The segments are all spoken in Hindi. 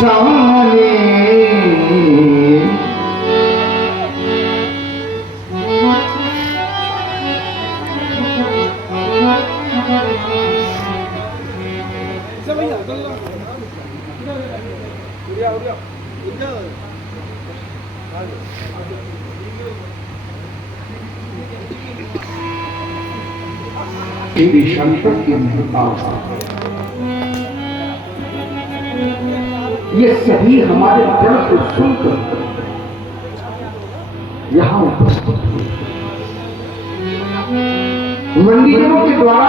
सामने श्री शंकर की महत्ता, ये सभी हमारे प्रण को सुनकर यहां उपस्थित हुए। मंदिरों के द्वारा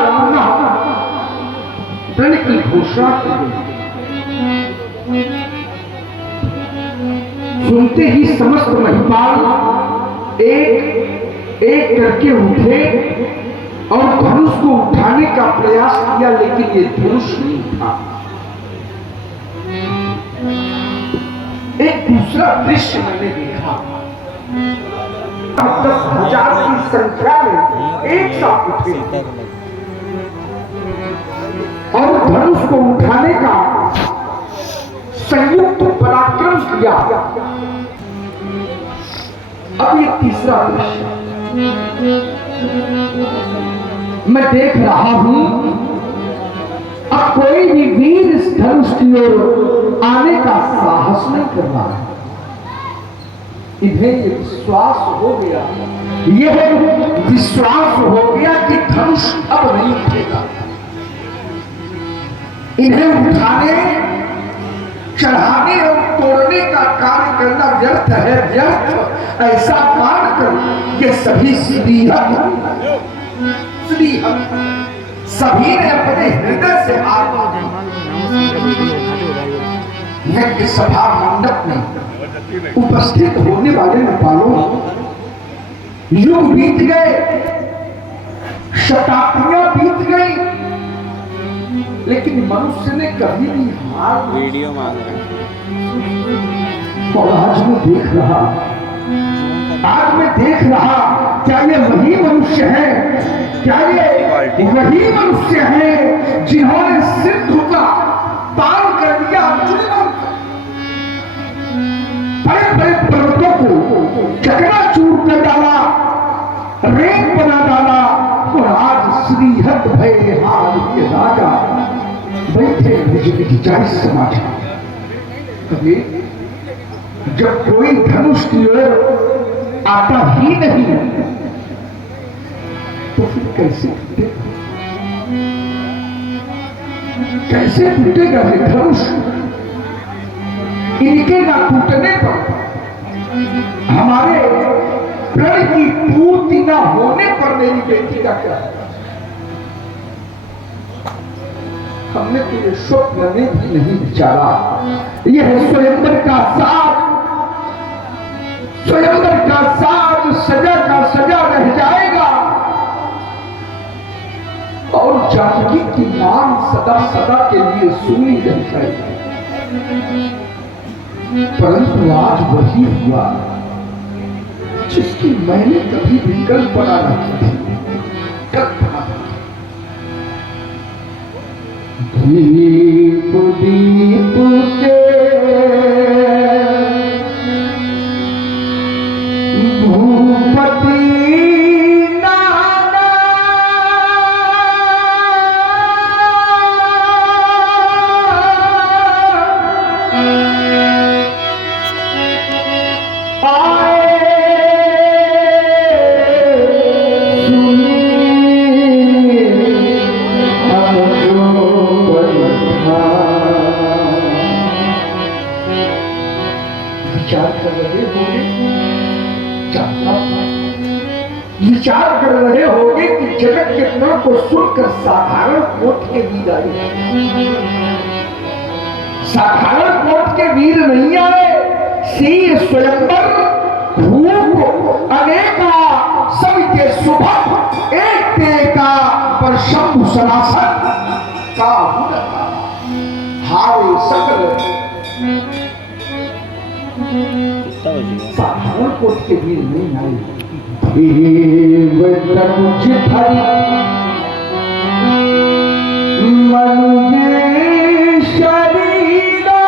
प्रण की घोषणा की गई। सुनते ही समस्त महिपाल एक एक करके उठे और धनुष को उठाने का प्रयास किया, लेकिन ये धनुष नहीं था। एक दूसरा दृश्य मैंने देखा। 10,000 की संख्या में एक साथ उठे और धनुष को उठाने का संयुक्त पराक्रम किया। अब ये तीसरा दृश्य मैं देख रहा हूं। अब कोई भी वीर इस धनुष की ओर आने का साहस नहीं कर रहा है। इन्हें ये विश्वास हो गया, यह विश्वास हो गया कि धनुष अब नहीं उठेगा। इन्हें उठाने, चढ़ाने और तोड़ने का कार्य करना व्यर्थ है, व्यर्थ। ऐसा मानकर ये सभी सभी ने अपने हृदय से यज्ञ सभा मंडप में उपस्थित होने वाले नेपालों, युग बीत गए, शताब्दियां बीत गई, लेकिन मनुष्य ने कभी भी हार वीडियो मांग रहा और आज मैं देख रहा क्या ये वही मनुष्य है? क्या ये वही मनुष्य है जिन्होंने सिंधु का पार कर दिया, बड़े बड़े पर्वतों को चकनाचूर कर डाला, रेत बना डाला, और आज श्रीहद भय हार के राजा बैठे विजय समाचार। कभी जब कोई धनुष की ओर आता ही नहीं तो फिर कैसे टूटेगा? कैसे टूटेगा ये धनुष? इनके ना टूटने पर, हमारे प्रण की पूर्ति ना होने पर मेरी बेटी का क्या है? हमने तो ये स्वप्न में भी नहीं विचारा। यह स्वयंवर का साथ, स्वयंवर का साथ सजा का सजा रह जाएगा और जानकी की मांग सदा सदा के लिए सुनी रह जाएगी। परंतु आज वही हुआ जिसकी मैंने कभी भी कल्पना नहीं की थी। दीप दीप के भूपति नाना आए विचार कर रहे होंगे कि जगत के प्रण को सुनकर साधारण कोट के वीर आए। साधारण कोट के वीर नहीं आए, सी स्वयंवर भूप अनेका सबके सुभग एक का पर शंभु सनासन का हारे सकल। साधारण कोट के वीर नहीं आए। मन शरीरा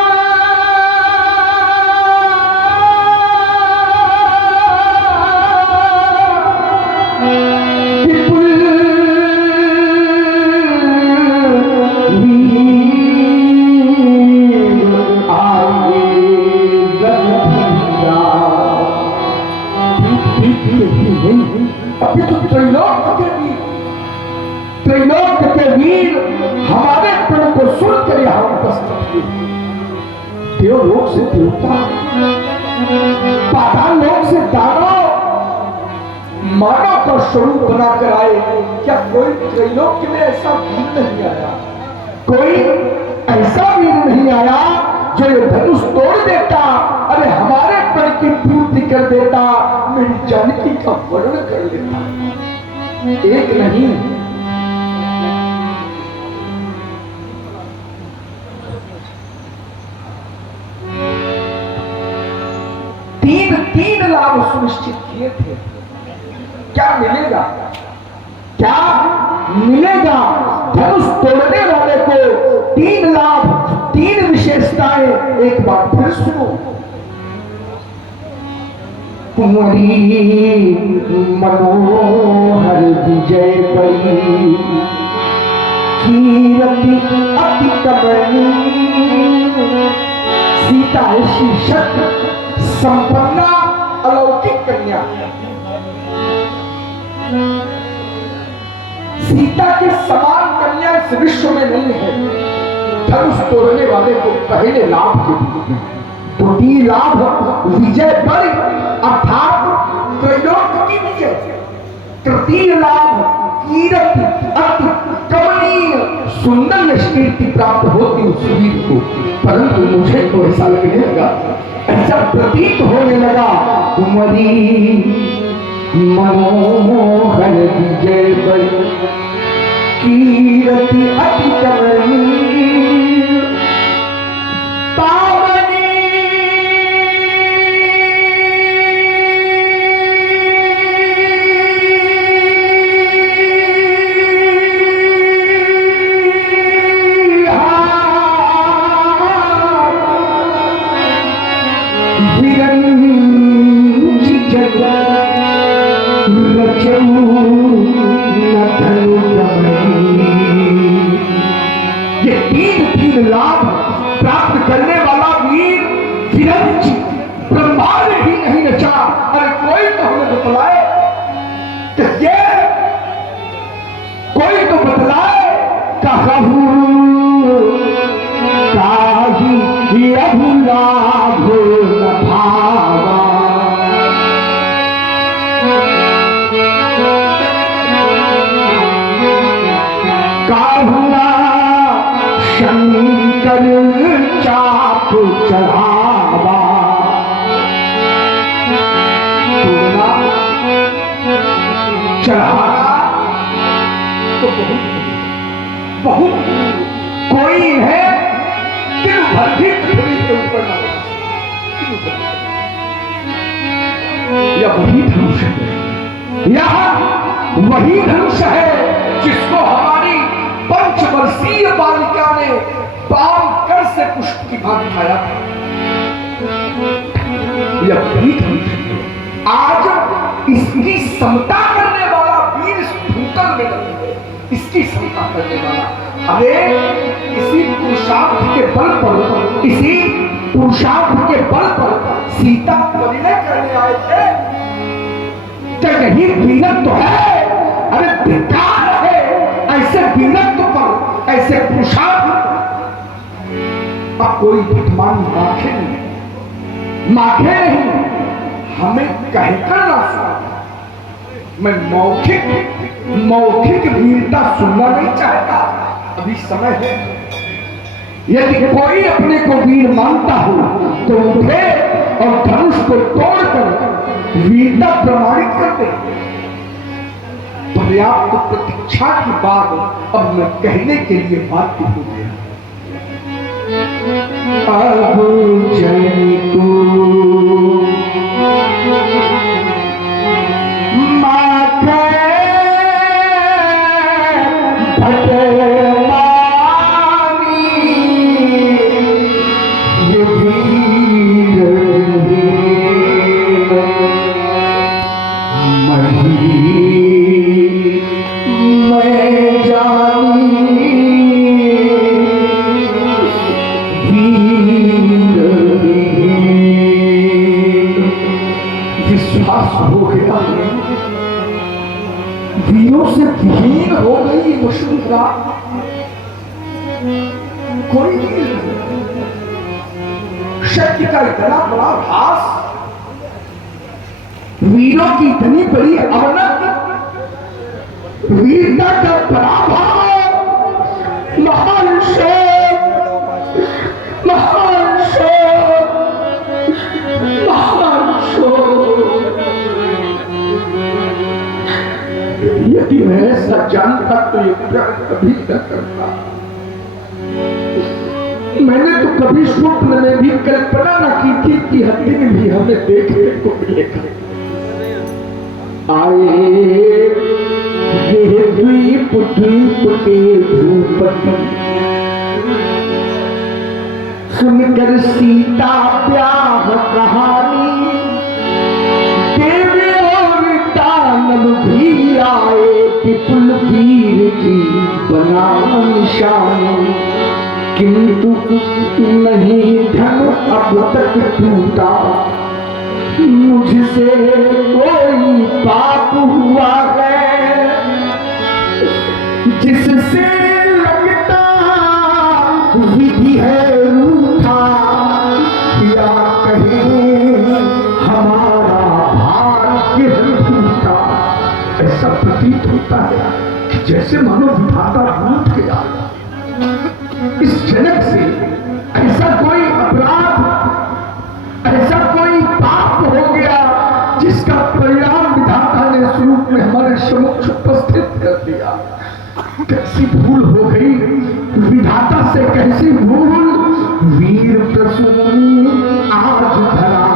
यहाँ उपस्थित हुए, देवलोक से देवता, पाताल लोक से दानव मानव का स्वरूप बनाकर आए। क्या कोई त्रैलोक्य में ऐसा वीर नहीं आया? कोई ऐसा वीर नहीं आया जो ये धनुष तोड़ देता, अरे हमारे प्रण की पूर्ति कर देता, मेरी जानकी का वर्णन कर लेता। एक नहीं, तीन लाभ सुनिश्चित किए थे। क्या मिलेगा? क्या मिलेगा? धनुष तोड़ने वाले को 3 लाभ, 3 विशेषताएं एक बार फिर सुनो। कुंवरी मनोहर विजय पई, कीर्ति अति कमनीय, सीता शीर्षक संपन्ना अलौकिक कन्या। सीता के समान कन्या इस विश्व में नहीं है। धनुष तोड़ने वाले को पहले लाभ के रूप में, द्वितीय लाभ विजय पर अर्थात त्रैलोक्य की विजय, तृतीय लाभ कीर्ति अति कमनीय सुंदर कीर्ति प्राप्त होती उस वीर को। परंतु मुझे तो ऐसा लगने लगा, ऐसा प्रतीत होने लगा, कुंवरी मनोहर विजय बड़ी, कीर्ति अति कमनीय पावनी, ये 3 लाभ प्राप्त करने वाला वीर विरंची ब्रह्मांड भी नहीं रचा। अरे कोई तो हमें बतलाए कि ये, कोई तो बतलाए कहूँ काही यहु लाभ न भावा, काहुआ शंकर चाप चढ़ावा, चढ़ाना तो बहुत कोई है कि भरती पृथ्वी के ऊपर ना, यह वही धनुष है, यह वही धनुष है जिसको हमारी 5 वर्षीय बालिका ने बाम कर से पुष्प की भांति खाया था। यह वही धनुष है। आज इसकी समता करने वाला वीर इस भूतल में नहीं है, इसकी समता करने वाला। अरे इसी पुरुषार्थ के बल पर, इसी पुरुषार्थ के बल पर सीता परिणय करने आए थे। क्या यही वीरत्व तो है? अरे धिक्कार है ऐसे वीरत्व पर, ऐसे पुरुषार्थ। अब कोई भिटमान माखे नहीं, माखे नहीं, हमें कहकर ना सुना। मैं मौखिक वीरता सुनना नहीं चाहता, अभी समय है। यदि कोई अपने को वीर मानता हो तो उठे और धनुष को तोड़कर वीरता प्रमाणित कर दे। पर्याप्त प्रतीक्षा की बात अब मैं कहने के लिए बाध्य हो गया। अब जनिको माथे वीरों से विहीन हो गई वसुंधरा। कोई नहीं। सत्य का इतना बड़ा भास, वीरों की इतनी बड़ी अवनति, वीरता का पराभव, महान शोक, महान शोक, महान शोक। यदि मैं ऐसा जानता तो ये प्यार कभी न करता। मैंने तो कभी स्वप्न में भी कल्पना न की थी कि हर दिन भी हमें देखने को मिलेगा। आए ये द्वीप द्वीप के भूपति, सुनकर सीता ब्याह कहानी, देवी और दानव भी आए, विपुल वीर की बना निशानी, किंतु नहीं धन अब तक टूटा, मुझसे कोई पाप हुआ है, जिससे लगता विधि है रूठा, या कहीं हमारा भाग्य टूटा। ऐसा प्रतीत होता है कि जैसे मानो विधाता रूठ गया। इस जनक से ऐसा कोई अपराध, ऐसा कोई पाप हो गया जिसका परिणाम विधाता ने स्वरूप में हमारे सम्मुख उपस्थित कर दिया। कैसी भूल हो गई विधाता से, कैसी भूल। वीर प्रसूनि आज धरा,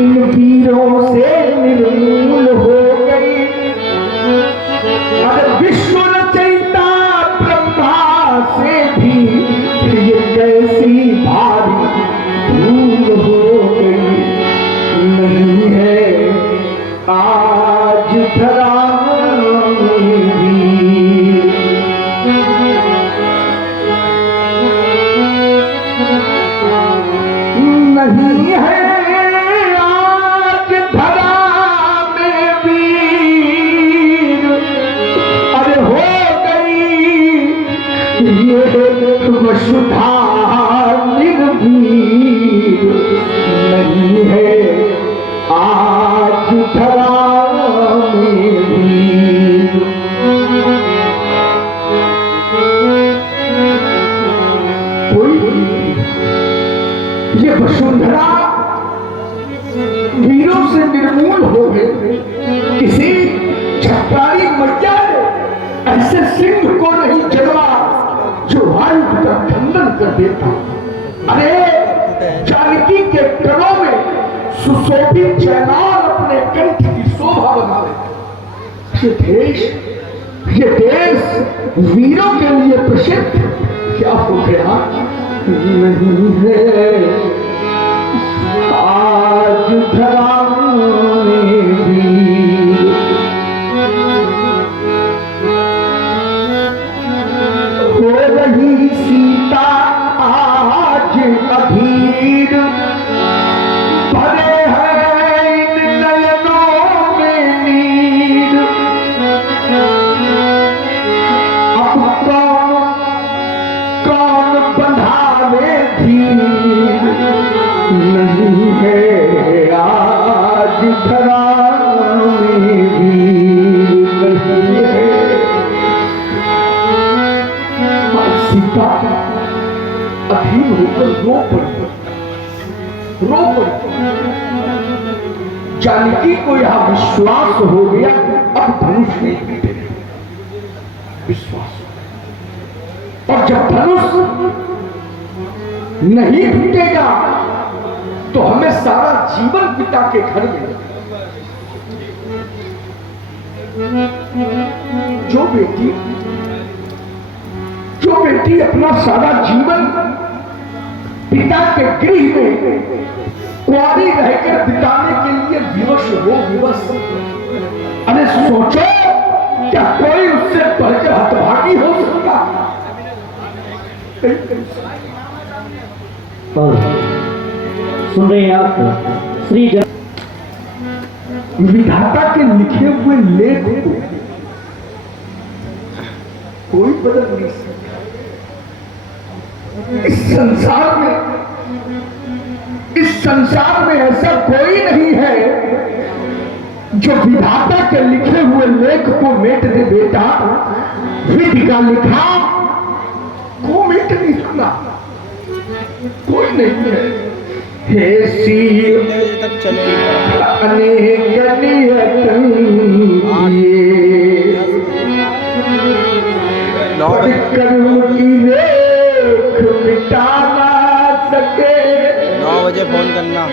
इन वीरों से निर्मूल हो गई। अगर विश्व रचयिता ब्रह्मा से भी ये कैसी भारी भूल हो गई। नहीं है आज धरा में वीर, नहीं है वसुधा निर्भीर, नहीं है आज धरा में वीर। कोई ये वसुंधरा वीरों से निर्मूल हो गए। किसी छटारी मैया ने ऐसे सिंह को नहीं जन्मा जो वायु का खंडन कर देता। अरे जानकी के करों में सुशोभित जयमाल अपने कंठ की शोभा बनावे। ये देश वीरों के लिए प्रसिद्ध क्या हो गया। नहीं है आज धरा में वीर, हो रही सीता आज अधीर, भरे हैं इन नयनों में नीर। अब कौन बंधावे धीर, नहीं है आज धरा में वीर, नहीं है। सीता अधीर होकर रो पड़ी। जानकी को यह विश्वास हो गया अब धनुष नहीं टूटेगा। विश्वास, और जब धनुष नहीं टूटेगा तो हमें सारा जीवन पिता के घर में, जो बेटी अपना सारा जीवन पिता के गृह में कुंवारी रहकर बिताने के लिए विवश। अरे सोचो, क्या कोई उससे बढ़कर हतभागी हो सकता? और सुन रहे हैं आप श्री विधाता के लिखे हुए लेख को कोई बदल नहीं सकता। इस संसार में ऐसा कोई नहीं है जो विधाता के लिखे हुए लेख को मेट दे बेटा। विधि का लिखा को मेट नहीं सकता, कोई नहीं है। हे सी तक चलेगा अनेक कर्म की लेख मिटा ना सके। 9 बजे फोन करना।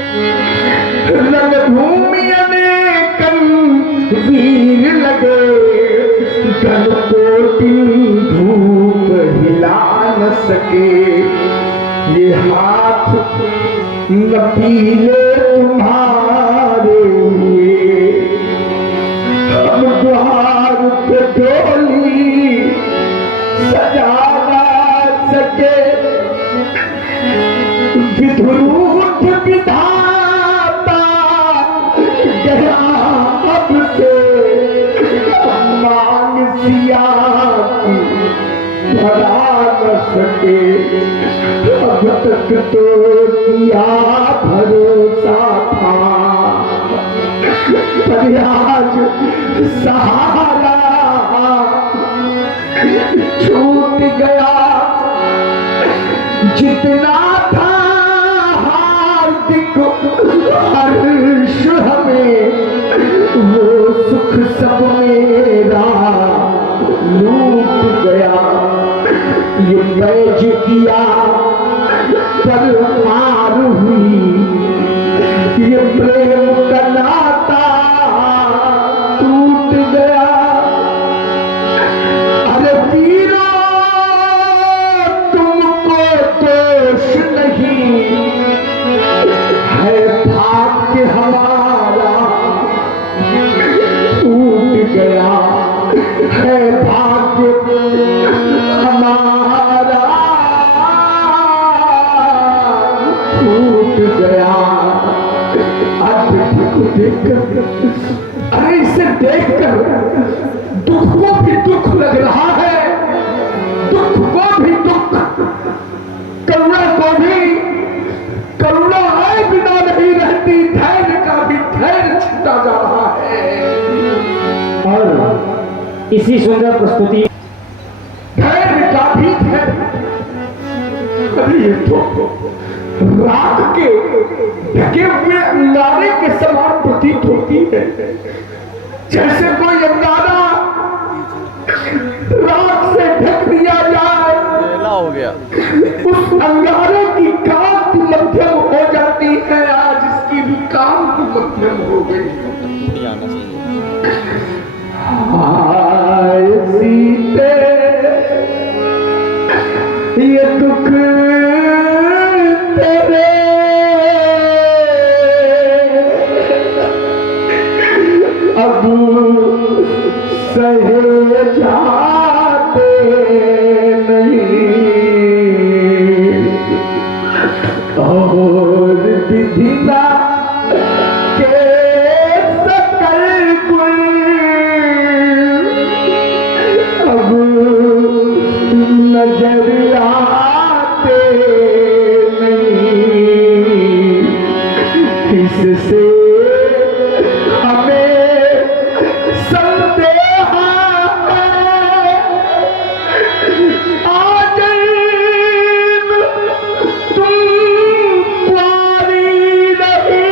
रणभूमि अनेकन वीर लगे, धन कोटि धूप हिला न सके। ये हाथ न पीले तुम्हारे हुए, हम द्वार पे डोली सजा ना सके। विधुरूठ विधाता गया अब से, मान सिया की भरा न सके। अब तक तो किया भरोसा था, पर आज सहारा छूट गया। जितना था हार्दिक हर्ष हमें, वो सुख सब मेरा लूट गया। ये बैज किया पर मार हुई, ये प्रेम का नाता टूट गया। अरे वीरो तुमको दोष नहीं है, भाग्य हमारा टूट गया है, भाग्य हमारा टूट गया। अरे इसे देखकर दुख को भी दुख लग रहा है, दुख को भी दुख, करुणा को भी करुणा आए बिना नहीं रहती, धैर्य का भी धैर्य छूटा जा रहा है। और इसी सुंदर प्रस्तुति धैर्य का भी धैर्य। अरे ये तो राख के ढके हुए अंगारे के समान प्रतीत होती है। जैसे कोई अंगारा राख से ढक दिया जाए, मेला हो गया। उस अंगारे की कांति मध्यम हो जाती है। आज इसकी भी कांति मध्यम हो गई। जाना चाहिए। हाय सीते ये दुख तेरे, अब सहे जाते नहीं। और विधिना के सकल गुण अब नजर आते नहीं। इससे हमें संदेह है, आज तुम कुंवारी नहीं।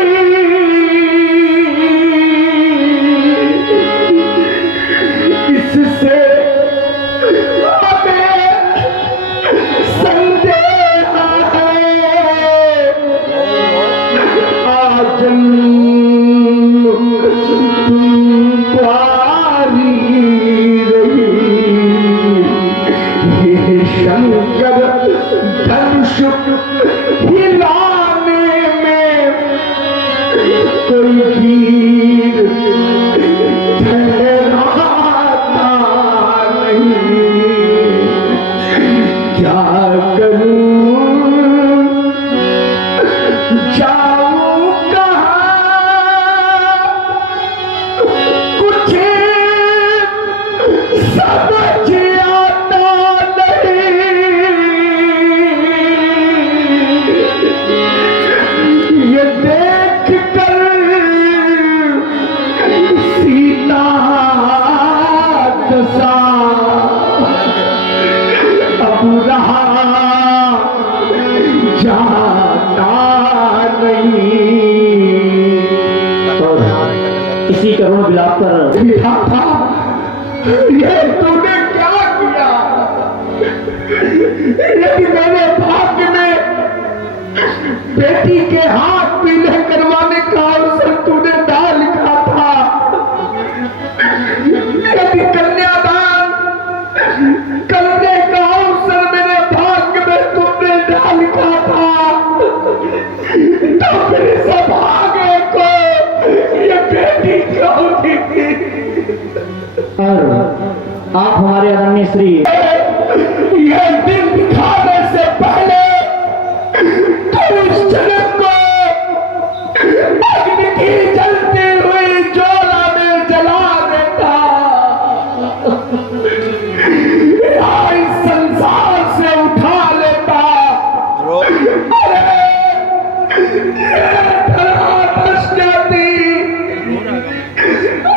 इससे हमें संदेह है, आज तुम कुंवारी रही। हे शंकर धनुष हिलाने में कोई वीर ठहराता नहीं। क्या करूं जाऊं कहाँ, कुछ समझ आता अब रहा जाता नहीं। इसी करुण विलाप पर विधाता, ये तूने क्या किया? यदि मेरे भाग्य में बेटी के हाथ पीले करवाने का अवसर तूने डाल लिखा था, यदि कन्यादान करने का अवसर मेरे भाग्य में तुमने डाल लिखा था, तो फिर इस भाग्य को ये बेटी क्यों दी? और आप हमारे आदरणीय श्री ये दिन दिखाने से पहले तो इस जगत को अग्नि की जलती हुई ज्वाला में जला देता, या इस संसार से उठा लेता। अरे ये धरातल जाती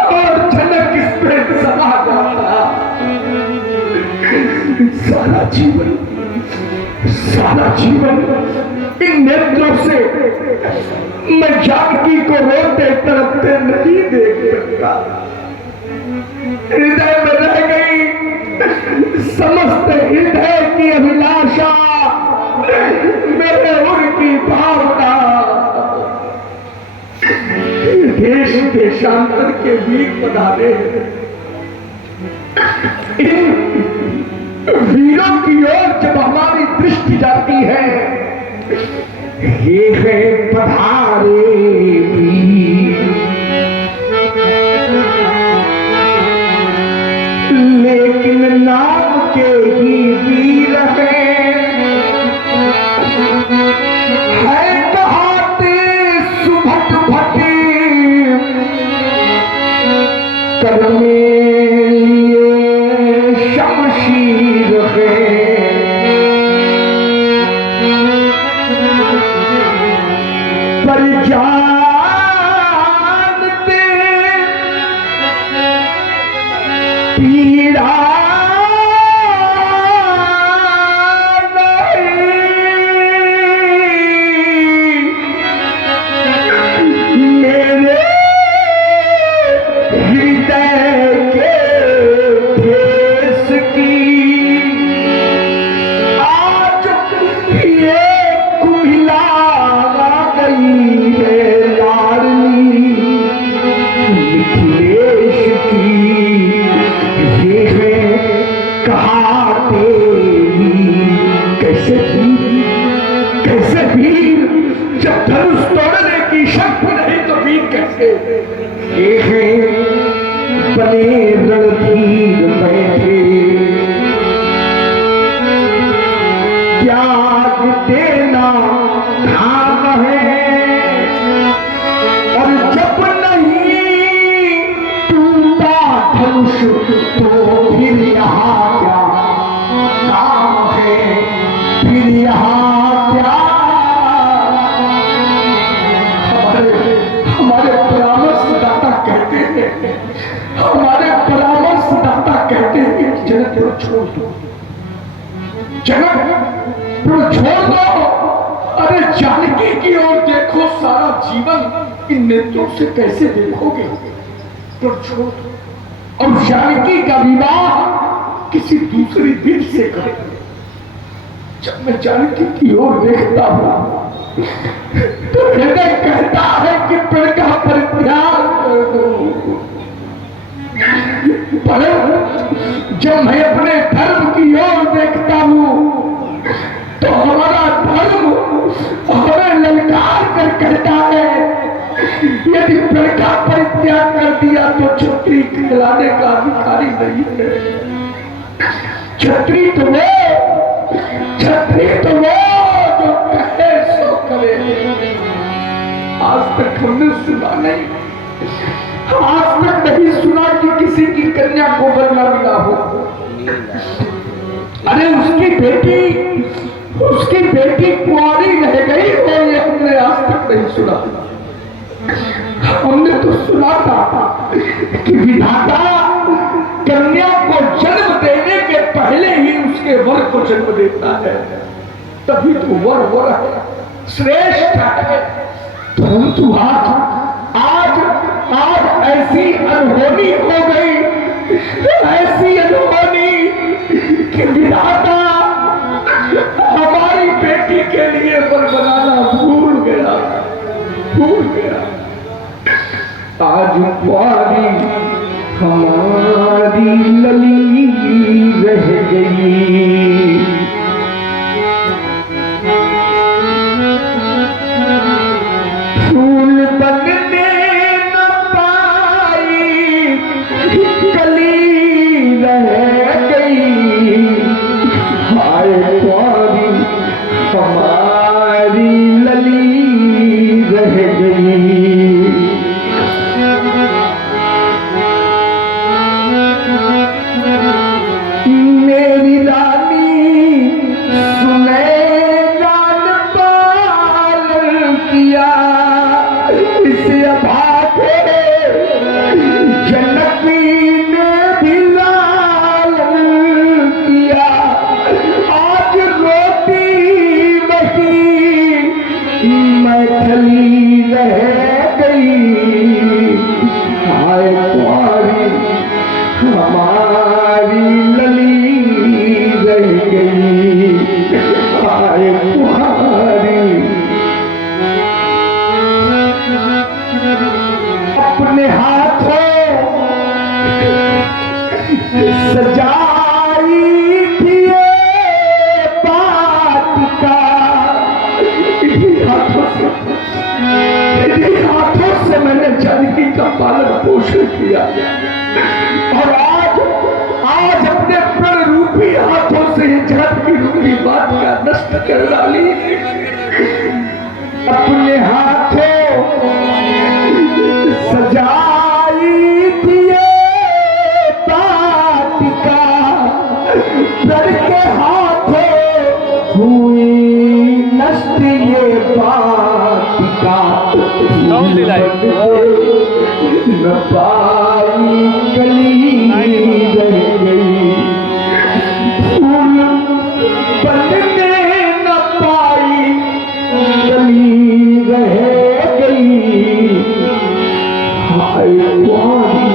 और झलक इस पे समा जाता। सारा जीवन इन नेत्रों से मैं जानकी को रोते तड़पते नहीं देख सकता। हृदय में रह गई समस्त हृदय की अभिलाषा, मेरे उनकी भावना। देश देशांतर के वीर बना वीरों की ओर जब हमारी दृष्टि जाती है, ये है पधारे वीर, लेकिन नाम के ही वीर है कहाते सुभट भटी करने शमशीर है। पर जानते पीड़ा कैसे वीर, जब धनुष तोड़ने की शक्ति नहीं तो वीर कैसे? बने रणधीर बैठे, त्याग देना धाम है, और जब नहीं टूटा धनुष तो फिर यहाँ क्या काम है? फिर यहाँ क्या? हमारे परामर्शदाता कहते हैं, हमारे परामर्शदाता कहते हैं कि जनक को छोड़ दो, जनक को छोड़ दो। अरे जानकी की ओर देखो, सारा जीवन इन नेत्रों से कैसे देखोगे? तो छोड़ दो, और जानकी का विवाह किसी दूसरी वीर से करें। जब मैं जानकी की ओर देखता हूं तो हृदय कहता है कि पेड़ का परित्याग कर दो। पर जब मैं अपने धर्म की ओर देखता हूं तो हमारा धर्म हमें ललकार कर कहता है, यदि पेड़ का परित्याग कर दिया तो छतरी खिलाने का अधिकारी नहीं है। छतरी तो वो जो कहे सो करे। आज तक हमने सुना नहीं, आज तक नहीं सुना कि किसी की कन्या को बदला मिला हो। अरे उसकी बेटी कुंवारी रह गई हो, ये हमने आज तक नहीं सुना। हमने तो सुना था कि विधाता कन्या को जन्म देने के पहले ही उसके के वर को जन्म देता है, तभी तो वर वर है, श्रेष्ठ है। परंतु आज ऐसी अनहोनी हो गई, ऐसी अनहोनी कि विधाता हमारी बेटी के लिए वर बनाना भूल गया। आज कुआरी हमारी लली रह गई। फूल बनने न पाई, कली रह गई। हाय कुआरी हमारी लली रह गई। मेरी रानी सुनैनान पालन किया, इसे अभागे जनकी ने भी लालन किया। आज रोटी वही मैथिली रह गई। हाय कुंवारी हमारी लली रह गई। हाय कुंवारी अपने हाथों सजाई थी ये वाटिका, इन्हीं हाथों से मैंने जानकी का पालन पोषण किया, और आज अपने प्रण रूपी हाथों से जानकी रूपी वाटिका नष्ट कर डाली। अपने हाथों सजाई थी ये वाटिका, प्रण के हाथों हुई नष्ट ये वाटिका। न पाई कली रह गई, फूल बनने न पाई कली रह गई। हाय कुंवारी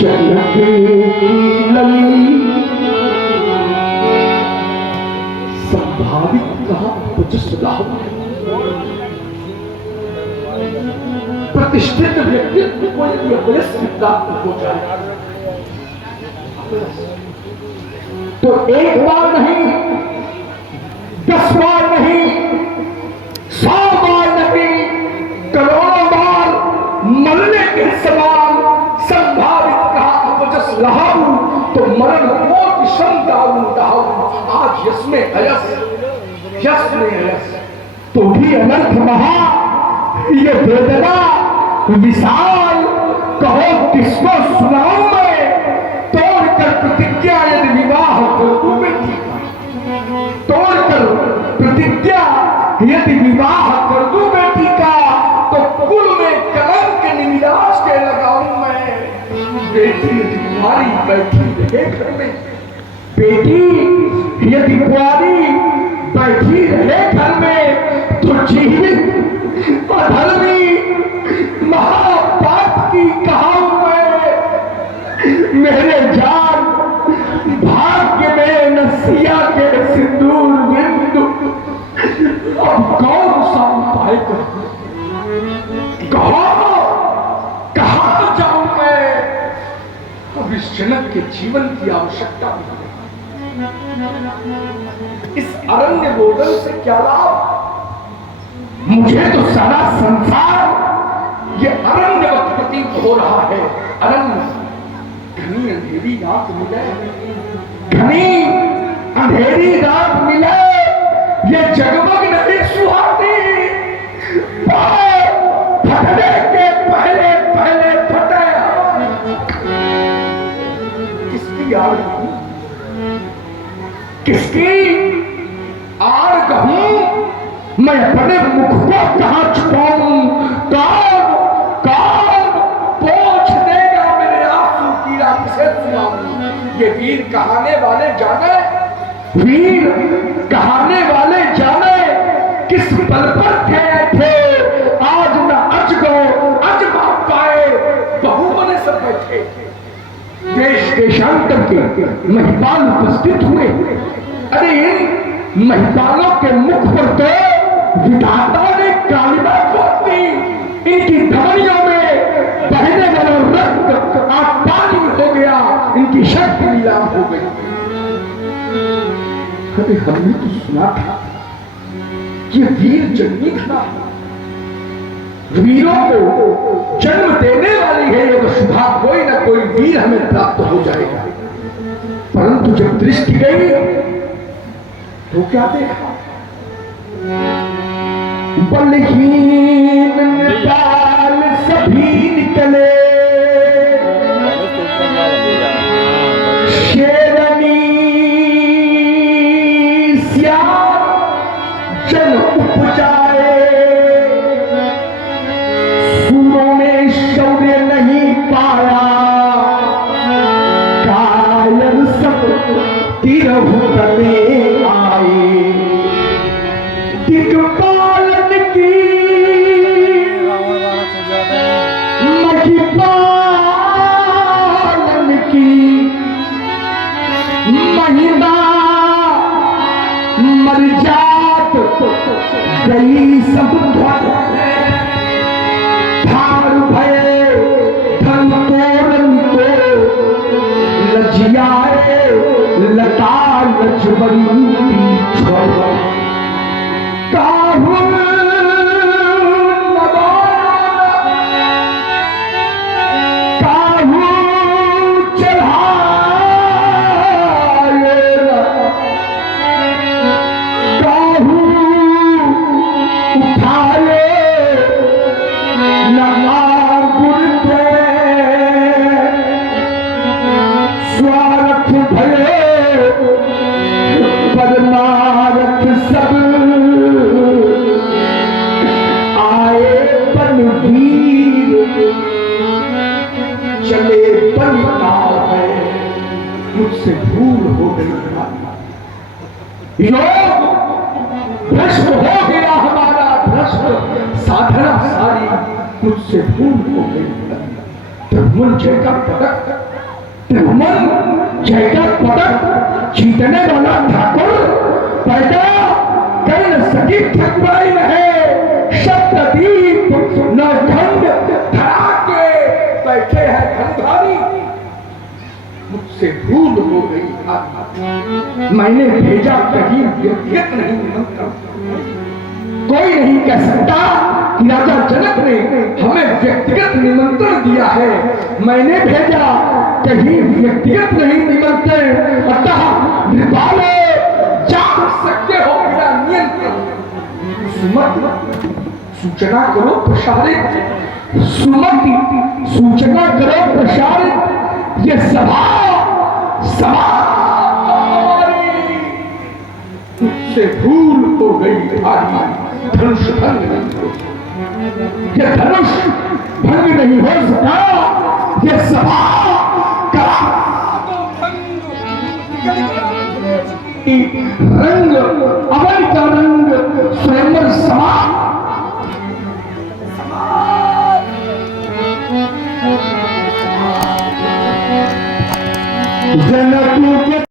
जनकी लली। संभावित कहा प्रतिष्ठित व्यक्तित्व को यदि अवश्य प्राप्त हो जाए तो एक बार नहीं, 10 बार नहीं, 100 बार नहीं, करोड़ों बार मरने के समान संभावित कहा अपजस लहाऊ तो मरण मोट संताऊ दाऊ। आज यश में अयस, यश में अयस तो भी अनर्थ महा, ये वेदना विशाल कहो किसको सुनाऊं मैं। तोड़कर प्रतिज्ञा यदि विवाह कर दूं बेटी का, तोड़कर प्रतिज्ञा यदि विवाह कर दूं बेटी का, तो कुल में कलंक निराश के लगाऊं मैं। बेटी यदि कुंवारी बैठी रहे घर में, बेटी यदि कुंवारी बैठी रहे घर में, तो जीवित अधर्मी महापाप की कहाऊं मैं। मेरे जान भाग्य में नसिया के सिंदूर बिंदु, अब कौन सा उपाय करूं, कहां जाऊं मैं। अब इस जनक के जीवन की आवश्यकता नहीं, इस अरण्य गोदन से क्या लाभ। मुझे तो सारा संसार ये अरण्यवत प्रतीत हो रहा है। अरण्य घनी अंधेरी रात मिले, घनी अंधेरी रात मिले, ये जगमग नहीं सुहाती। फटने के पहले पहले फटाया, किसकी आड़ गहूं, किसकी आड़ गहूं। मैं अपने मुख को कहां छुपाऊं, कौन पोंछ देगा मेरे आंसू की रात से सुनाऊं। ये वीर कहाने वाले जाने वीर कहाने वाले जाने किस पल पर थे आज न अज गो अज बाप पाए बहु बने सब बैठे। देश देशांतर के महिपाल उपस्थित हुए। अरे इन महिपालों के मुख पर तो विधाता ने कालिमा खोद दी। इनकी धमनियों में बहने वाला रक्त आज पानी हो गया। इनकी शक्ति नीलाम हो गई। अरे हमने तो सुना था कि वीर जन्मी था, वीरों को जन्म देने वाली है ये शुभा कोई ना कोई वीर हमें प्राप्त हो जाएगा। परंतु जब दृष्टि गई तो क्या देखा? बलहीन बाल सभी निकले, शेरनी श्याम जन उपजाए, सूरों में शौर्य नहीं पाया, कायर सब तिरहु तले आए। दिग्पालन की महिपालन की महिमा मर जात गई सब ध्वज, धार भये धन तोरण को लजियाए, लता लजवंती छोड़ काहुल मुझसे भूल हो गई, योग भ्रष्ट हो गया हमारा, भ्रष्ट साधना सारी मुझसे भूल हो गई। त्रिभुवन जय का पदक, त्रिभुवन जय का पदक जीतने वाला ठाकुर पैदा कर न सकी ठकुराई है। शब्ददीप न खंड धरा के बैठे हैं धनधारी, मुझसे भूल हो गई। मैंने भेजा कहीं व्यक्तिगत नहीं निमंत्रण, कोई नहीं कह सकता कि राजा जनक ने हमें व्यक्तिगत निमंत्रण दिया है। मैंने भेजा कहीं व्यक्तिगत नहीं निमंत्रण। अतः नृपाले जाग सकते हो बिना नियंत्रण। सुमति सूचना करो प्रसारित, सुमति सूचना करो प्रसारित। ये सभा मुझसे भूल हो गई भारी, धनुष भंग नहीं हो, ये धनुष भंग नहीं हो सका। ये सभा का रंग अमर का रंग स्वयंवर समा जनक